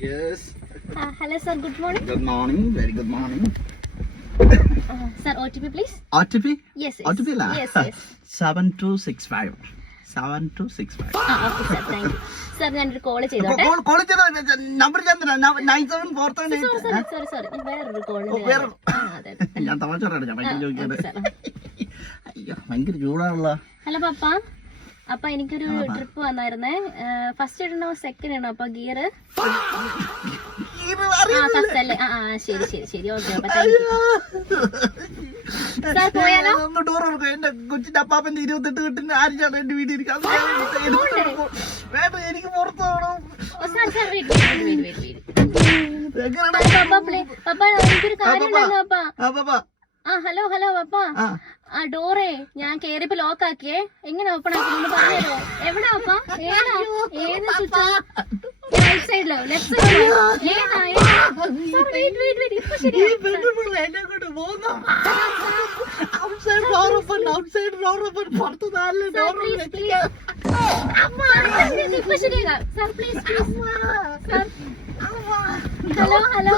Yes. Hello, sir. Good morning. Good morning. Very good morning. Sir, OTP, please. OTP? Yes. OTP la? Yes. 7265. 7265. Okay, sir. Thank you. Sir, ഞാനൊരു call ചെയ്തോട്ടെ. Call ചെയ്ത number ഞാൻ തരാം. 9743. Sorry. ഞാൻ വേറൊരു call അതെ. ഞാൻ തമാശ പറയട്ടെ. ഞാൻ ഭയങ്കര ചോദിക്കട്ടെ. അയ്യോ ഭയങ്കര ചൂടാണല്ലോ. ഹലോ പപ്പ. അപ്പൊ എനിക്കൊരു ട്രിപ്പ് വന്നായിരുന്നേ. ഫസ്റ്റ് ഇടണോ സെക്കൻഡ് ഇടണോ? അപ്പൊ ഗിയർ ഫസ്റ്റ് അല്ലേ? ശരി. ഓക്കെ അപ്പൊ താങ്ക് യു. സാർ പോയാലോ? ഡോർ തുറക്കും. എന്റെ കൊച്ചിന്റെ അപ്പാപ്പന്റെ 28 കെട്ടിന്റെ ആരിച്ചാണ് എന്റെ വീട്ടിൽ ഇരിക്കുന്നത്. വേണ്ട എനിക്ക് പുറത്തു പോകണം. പപ്പ എനിക്കൊരു കാര്യം ഉണ്ടല്ലോ പപ്പ. ഹലോ പപ്പ. ഡോറേ ഞാൻ കേറിയപ്പോ ലോക്ക് ആക്കിയേ. എങ്ങനെ ഓപ്പൺ ആക്കി പറഞ്ഞോ? എവിടാ പപ്പ? ഏത് സ്വിച്ച്? റൈറ്റ് സൈഡിലോ ലെഫ്റ്റ് സൈഡിലോ? ഹലോ